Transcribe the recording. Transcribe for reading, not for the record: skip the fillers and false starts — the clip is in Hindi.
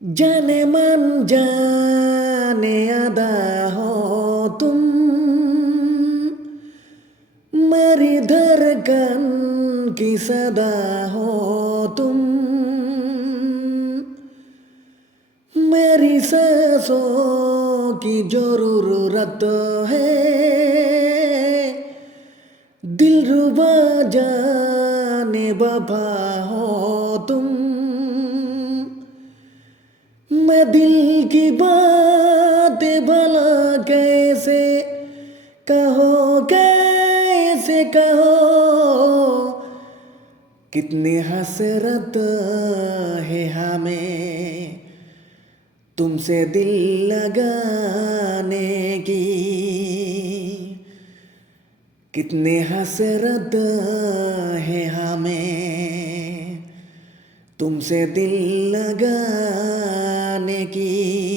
जाने मन जाने अदा हो तुम, मेरी धड़कन की सदा हो तुम, मेरी सांसों की जरूरत है, दिलरुबा जाने वफा हो तुम। मैं दिल की बातें भला कैसे कहो, कितनी हसरत है हमें तुमसे दिल लगाने की, कितनी हसरत है हमें तुमसे दिल लगाने की।